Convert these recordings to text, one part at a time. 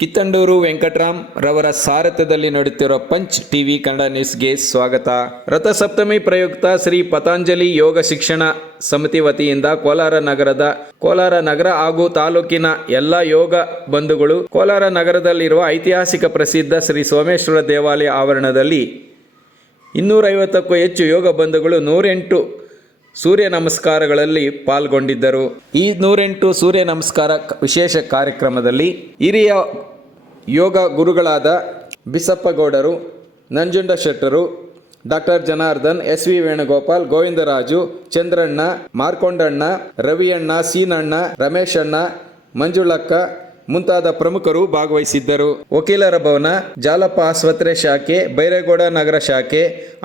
ಕಿತ್ತಂಡೂರು ವೆಂಕಟರಾಮ್ ರವರ ಸಾರಥ್ಯದಲ್ಲಿ ನಡೆಯುತ್ತಿರುವ punch TV Kannada ನ್ಯೂಸ್ಗೆ ಸ್ವಾಗತ. ರಥಸಪ್ತಮಿ ಪ್ರಯುಕ್ತ ಶ್ರೀ ಪತಾಂಜಲಿ ಯೋಗ ಶಿಕ್ಷಣ ಸಮಿತಿ ವತಿಯಿಂದ ಕೋಲಾರ ನಗರದ, ಕೋಲಾರ ನಗರ ಹಾಗೂ ತಾಲೂಕಿನ ಎಲ್ಲ ಯೋಗ ಬಂಧುಗಳು ಕೋಲಾರ ನಗರದಲ್ಲಿರುವ ಐತಿಹಾಸಿಕ ಪ್ರಸಿದ್ಧ ಶ್ರೀ ಸೋಮೇಶ್ವರ ದೇವಾಲಯ ಆವರಣದಲ್ಲಿ ಇನ್ನೂರೈವತ್ತಕ್ಕೂ ಹೆಚ್ಚು ಯೋಗ ಬಂಧುಗಳು ನೂರೆಂಟು ಸೂರ್ಯ ನಮಸ್ಕಾರಗಳಲ್ಲಿ ಪಾಲ್ಗೊಂಡಿದ್ದರು. ಈ ನೂರೆಂಟು ಸೂರ್ಯ ನಮಸ್ಕಾರ ವಿಶೇಷ ಕಾರ್ಯಕ್ರಮದಲ್ಲಿ ಹಿರಿಯ ಯೋಗ ಗುರುಗಳಾದ ಬಿಸಪ್ಪಗೌಡರು, Nanjunda ಶೆಟ್ಟರು, doctor Janardhan, S V Venugopal, Govindaraju, Chandranna, Markondanna, Raviyanna, Seenanna, ರಮೇಶಣ್ಣ, ಮಂಜುಳಕ್ಕ ಮುಂತಾದ ಪ್ರಮುಖರು ಭಾಗವಹಿಸಿದ್ದರು. ವಕೀಲರ ಭವನ, ಜಾಲಪ್ಪ ಆಸ್ಪತ್ರೆ ಶಾಖೆ, ಬೈರೇಗೌಡ ನಗರ ಶಾಖೆ,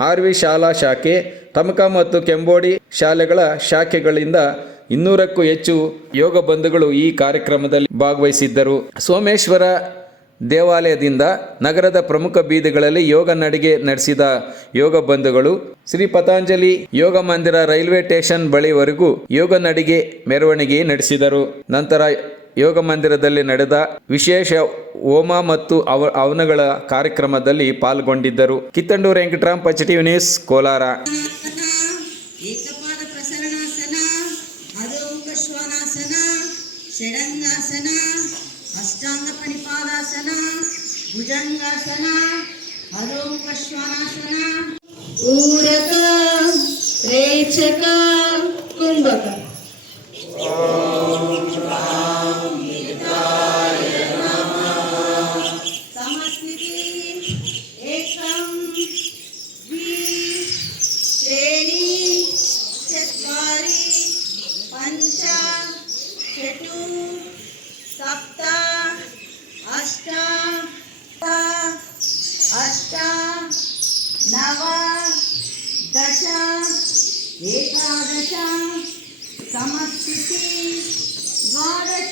ಆರ್ ವಿ ಶಾಲಾ ಶಾಖೆ, ತಮಕ ಮತ್ತು ಕೆಂಬೋಡಿ ಶಾಲೆಗಳ ಶಾಖೆಗಳಿಂದ ಇನ್ನೂರಕ್ಕೂ ಹೆಚ್ಚು ಯೋಗ ಬಂಧುಗಳು ಈ ಕಾರ್ಯಕ್ರಮದಲ್ಲಿ ಭಾಗವಹಿಸಿದ್ದರು. ಸೋಮೇಶ್ವರ ದೇವಾಲಯದಿಂದ ನಗರದ ಪ್ರಮುಖ ಬೀದಿಗಳಲ್ಲಿ ಯೋಗ ನಡಿಗೆ ನಡೆಸಿದ ಯೋಗ ಬಂಧುಗಳು ಶ್ರೀ ಪತಾಂಜಲಿ ಯೋಗ ಮಂದಿರ ರೈಲ್ವೆ ಸ್ಟೇಷನ್ ಬಳಿವರೆಗೂ ಯೋಗ ನಡಿಗೆ ಮೆರವಣಿಗೆ ನಡೆಸಿದರು. ನಂತರ ಯೋಗ ಮಂದಿರದಲ್ಲಿ ನಡೆದ ವಿಶೇಷ ಹೋಮ ಮತ್ತು ಅವ, ಅವನಗಳ ಕಾರ್ಯಕ್ರಮದಲ್ಲಿ ಪಾಲ್ಗೊಂಡಿದ್ದರು. Kittandur Venkataram positive news, Kolar. ಷಡಂಗಾಸನ, ಅಷ್ಟಾಂಗ ಪರಿಪಾದಾಸನ, ಭುಜಂಗಾಸನ ಅಧೋಮುಖ ಶ್ವಾನಾಸನ ಊರಕ ರೇಚಕ ಕುಂಭಕ. एकं द्वि त्रीणि चत्वारि पञ्च षट् सप्त अष्ट अष्ट नव दश एकादश समस्थिति द्वादश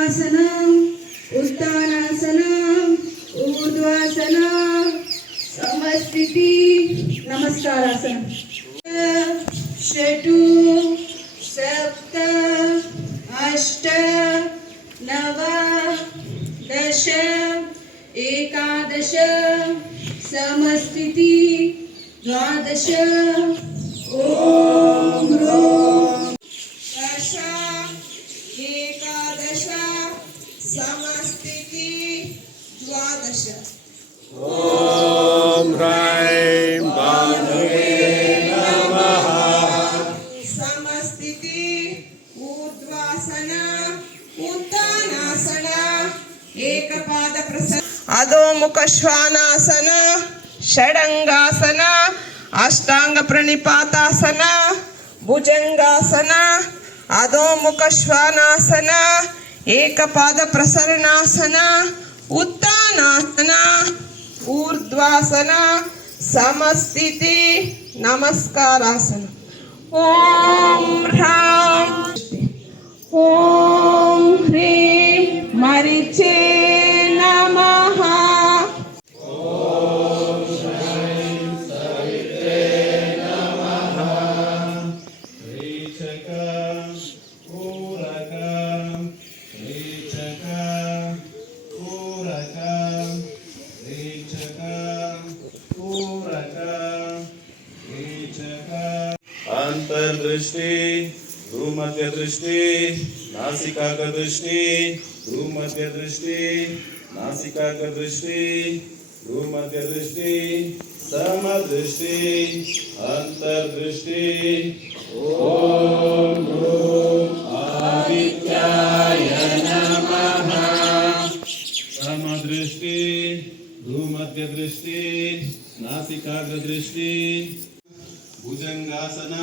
नमस्कारासन षटु सप्त अष्ट नव दश एकादश समस्थिति द्वादश ॐ दश एकादश समस्थिति द्वादश అధోముఖ శ్వానాసన షడంగాసన అష్టాంగ ప్రణిపాతాసన భుజంగాసన అధోముఖ శ్వానాసన ఏకపాద ప్రసరణాసన ఉత్తానాసన ఊర్ధ్వాసన సమస్థితి నమస్కారాసన. ఓం హ్రాం హ్రీం మరిచే દ્રષ્ટિ તું મધ્ય દ્રષ્ટિ નાસિકાગ્ર દ્રષ્ટિ તું મધ્ય દ્રષ્ટિ નાસિકાગ્ર દ્રષ્ટિ તું મધ્ય દ્રષ્ટિ સમદૃષ્ટિ અંતરદૃષ્ટિ ઓમ આદિત્યાય નમઃ સમદૃષ્ટિ ભૂમધ્ય દૃષ્ટિ નાસિકાગ્ર દૃષ્ટિ ಭುಜಂಗಾಸನ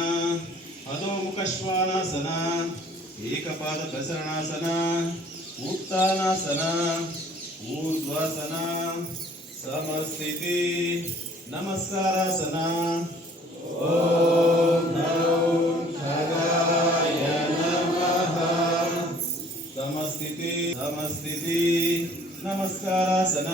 ಅಧೋಮುಖ ಶ್ವಾನಾಸನ ಏಕಪಾದ ಪ್ರಸರಣಾಸನ ಉತ್ಥಾನಾಸನ ಊರ್ಧ್ವಾಸನ ಸಮಸ್ಥಿತಿ ನಮಸ್ಕಾರಾಸನ ಓಂ ನಮೋ ಖಗಾಯ ನಮಃ ಸಮಸ್ಥಿತಿ ಸಮಸ್ಥಿತಿ ನಮಸ್ಕಾರಾಸನ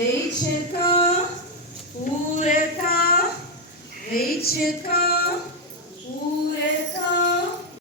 Vejčetka, úretka, vejčetka,